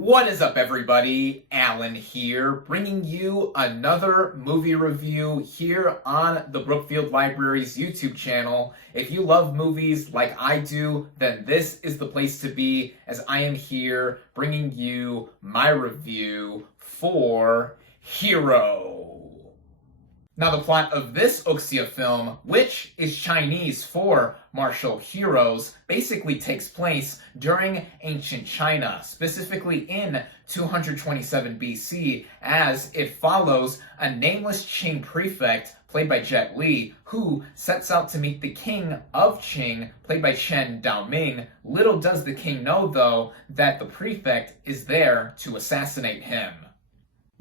What is up, everybody? Alan here, bringing you another movie review here on the Brookfield Library's YouTube channel. If you love movies like I do, then this is the place to be, as I am here bringing you my review for Hero. Now, the plot of this wuxia film, which is Chinese for martial heroes, basically takes place during ancient China, specifically in 227 BC, as it follows a nameless Qing prefect, played by Jet Li, who sets out to meet the king of Qing, played by Chen Daoming. Little does the king know, though, that the prefect is there to assassinate him.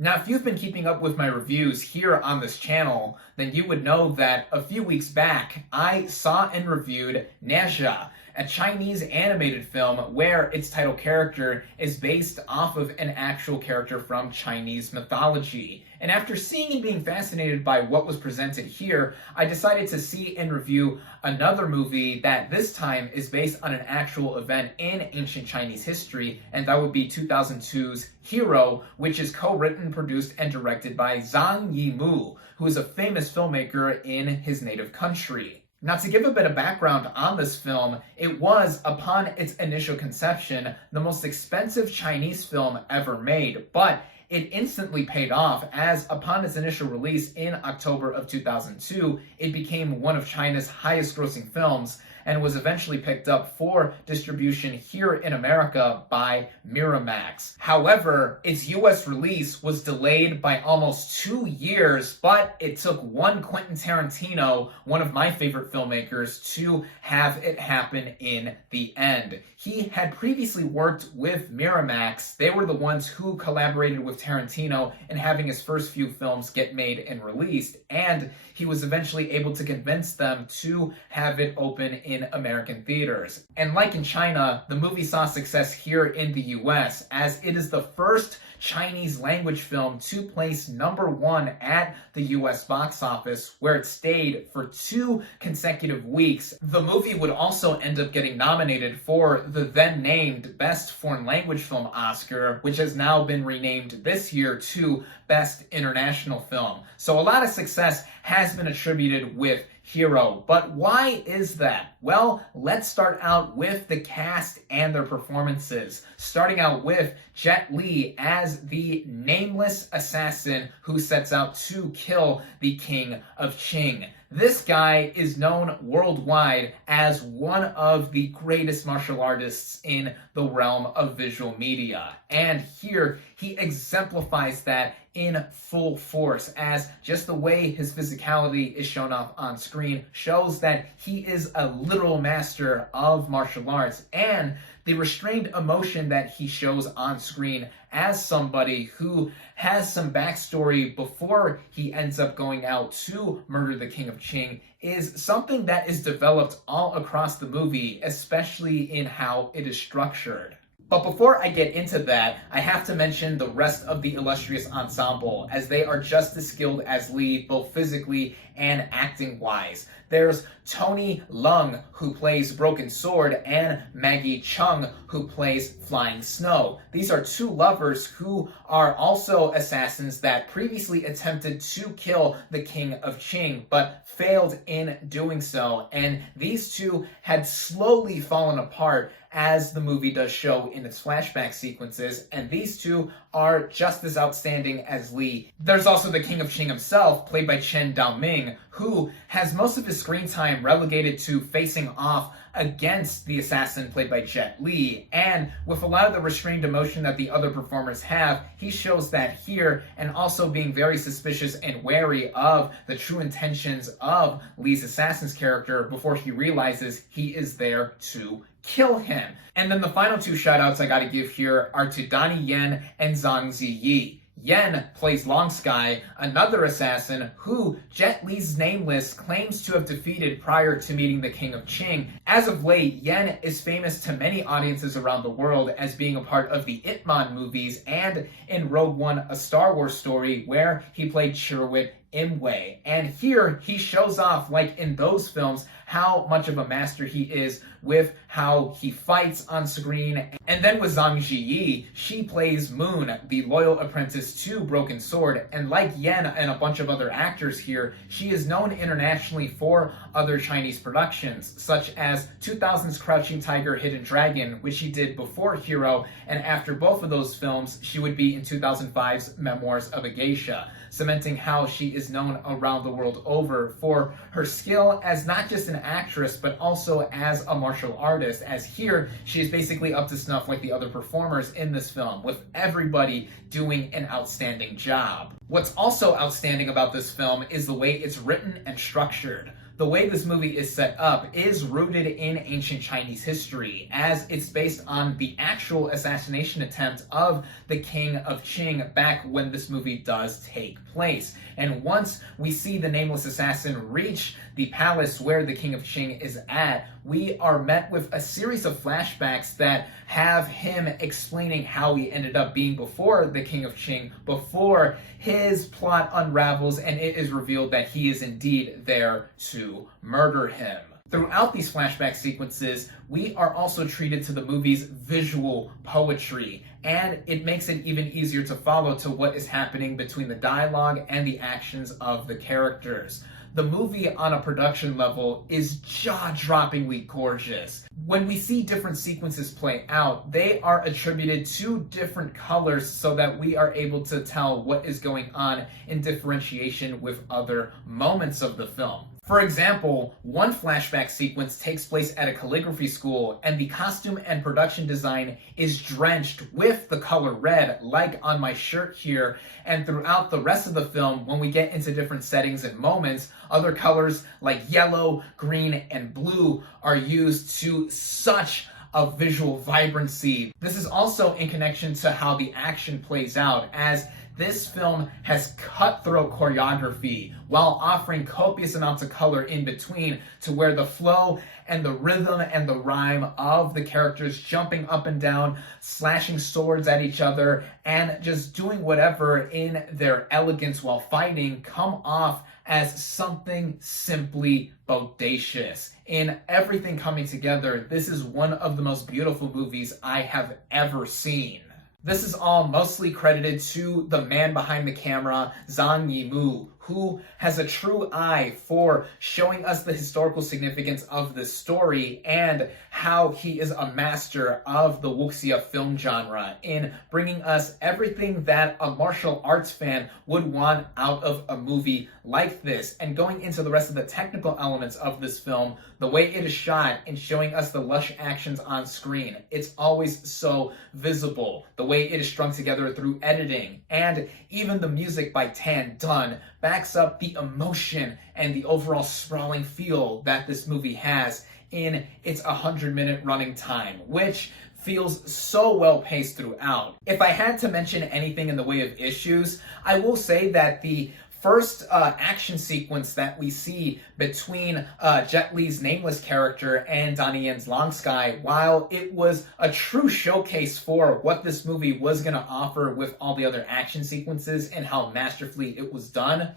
Now, if you've been keeping up with my reviews here on this channel, then you would know that a few weeks back, I saw and reviewed Nejia, a Chinese animated film where its title character is based off of an actual character from Chinese mythology. And after seeing and being fascinated by what was presented here, I decided to see and review another movie that this time is based on an actual event in ancient Chinese history, and that would be 2002's Hero, which is co-written, produced, and directed by Zhang Yimou, who is a famous filmmaker in his native country. Now, to give a bit of background on this film, it was, upon its initial conception, the most expensive Chinese film ever made, but it instantly paid off, as upon its initial release in October of 2002, it became one of China's highest grossing films and was eventually picked up for distribution here in America by Miramax. However, its US release was delayed by almost 2 years, but it took one Quentin Tarantino, one of my favorite filmmakers, to have it happen in the end. He had previously worked with Miramax. They were the ones who collaborated with Tarantino in having his first few films get made and released, and he was eventually able to convince them to have it open in American theaters. And like in China, the movie saw success here in the US, as it is the first Chinese language film to place #1 at the US box office, where it stayed for 2 consecutive weeks. The movie would also end up getting nominated for the then named Best Foreign Language Film Oscar, which has now been renamed this year to Best International Film. So a lot of success has been attributed with Hero. But why is that? Well, let's start out with the cast and their performances. Starting out with Jet Li as the nameless assassin who sets out to kill the king of Qing. This guy is known worldwide as one of the greatest martial artists in the realm of visual media. And here, he exemplifies that in full force, as just the way his physicality is shown off on screen shows that he is a literal master of martial arts, and the restrained emotion that he shows on screen as somebody who has some backstory before he ends up going out to murder the King of Qing is something that is developed all across the movie, especially in how it is structured. But before I get into that, I have to mention the rest of the illustrious ensemble, as they are just as skilled as Li, both physically and acting-wise. There's Tony Leung, who plays Broken Sword, and Maggie Cheung, who plays Flying Snow. These are 2 lovers who are also assassins that previously attempted to kill the King of Qing, but failed in doing so. And these 2 had slowly fallen apart, as the movie does show in its flashback sequences, and these 2 are just as outstanding as Li. There's also the King of Qing himself, played by Chen Daoming, who has most of his screen time relegated to facing off against the assassin played by Jet Li, and with a lot of the restrained emotion that the other performers have, he shows that here, and also being very suspicious and wary of the true intentions of Li's assassin's character before he realizes he is there to kill him. And then the final 2 shoutouts I gotta give here are to Donnie Yen and Zhang Ziyi. Yen plays Long Sky, another assassin who Jet Li's Nameless claims to have defeated prior to meeting the King of Qing. As of late, Yen is famous to many audiences around the world as being a part of the Ip Man movies and in Rogue One, a Star Wars story, where he played Chirrut Imwe. And here he shows off, like in those films, how much of a master he is with how he fights on screen. And then with Zhang Ziyi, she plays Moon, the loyal apprentice to Broken Sword, and like Yen and a bunch of other actors here, she is known internationally for other Chinese productions, such as 2000's Crouching Tiger, Hidden Dragon, which she did before Hero, and after both of those films, she would be in 2005's Memoirs of a Geisha, cementing how she is known around the world over for her skill as not just an actress, but also as a martial artist, as here, she is basically up to snuff like the other performers in this film, with everybody doing an outstanding job. What's also outstanding about this film is the way it's written and structured. The way this movie is set up is rooted in ancient Chinese history, as it's based on the actual assassination attempt of the King of Qing back when this movie does take place. And once we see the nameless assassin reach the palace where the King of Qing is at, we are met with a series of flashbacks that have him explaining how he ended up being before the King of Qing, before his plot unravels and it is revealed that he is indeed there to murder him. Throughout these flashback sequences, we are also treated to the movie's visual poetry, and it makes it even easier to follow to what is happening between the dialogue and the actions of the characters. The movie on a production level is jaw-droppingly gorgeous. When we see different sequences play out, they are attributed to different colors so that we are able to tell what is going on in differentiation with other moments of the film. For example, one flashback sequence takes place at a calligraphy school, and the costume and production design is drenched with the color red, like on my shirt here, and throughout the rest of the film, when we get into different settings and moments, other colors like yellow, green, and blue are used to such a visual vibrancy. This is also in connection to how the action plays out, as this film has cutthroat choreography while offering copious amounts of color in between, to where the flow and the rhythm and the rhyme of the characters jumping up and down, slashing swords at each other, and just doing whatever in their elegance while fighting come off as something simply bodacious. In everything coming together, this is one of the most beautiful movies I have ever seen. This is all mostly credited to the man behind the camera, Zhang Yimou, who has a true eye for showing us the historical significance of this story and how he is a master of the wuxia film genre in bringing us everything that a martial arts fan would want out of a movie like this. And going into the rest of the technical elements of this film, the way it is shot and showing us the lush actions on screen, it's always so visible. The way it is strung together through editing, and even the music by Tan Dun backs up the emotion and the overall sprawling feel that this movie has in its 100-minute running time, which feels so well paced throughout. If I had to mention anything in the way of issues, I will say that the first action sequence that we see between Jet Li's nameless character and Donnie Yen's Long Sky, while it was a true showcase for what this movie was going to offer with all the other action sequences and how masterfully it was done,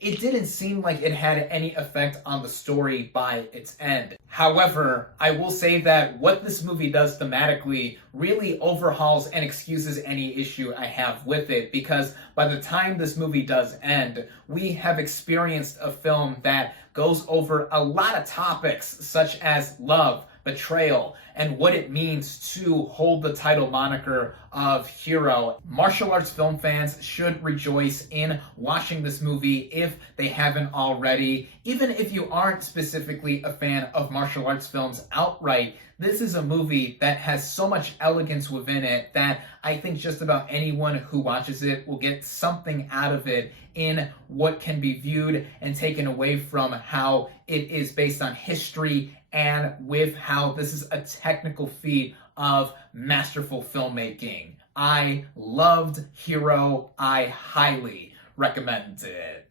it didn't seem like it had any effect on the story by its end. However, I will say that what this movie does thematically really overhauls and excuses any issue I have with it, because by the time this movie does end, we have experienced a film that goes over a lot of topics such as love, betrayal, and what it means to hold the title moniker of hero. Martial arts film fans should rejoice in watching this movie if they haven't already. Even if you aren't specifically a fan of martial arts films outright, this is a movie that has so much elegance within it that I think just about anyone who watches it will get something out of it in what can be viewed and taken away from how it is based on history and with how this is a technical feat of masterful filmmaking. I loved Hero. I highly recommend it.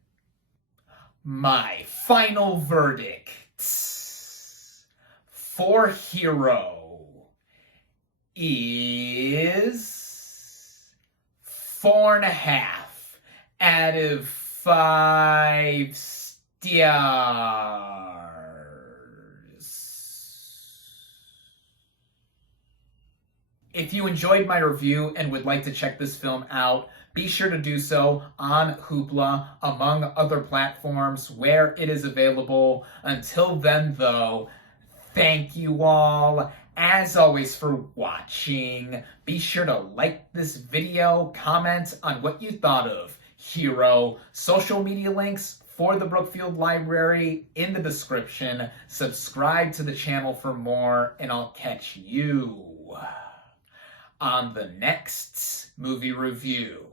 My final verdict for Hero is 4.5 out of 5 stars. If you enjoyed my review and would like to check this film out, be sure to do so on Hoopla, among other platforms where it is available. Until then, though, thank you all, as always, for watching. Be sure to like this video, comment on what you thought of Hero. Social media links for the Brookfield Library in the description. Subscribe to the channel for more, and I'll catch you on the next movie review.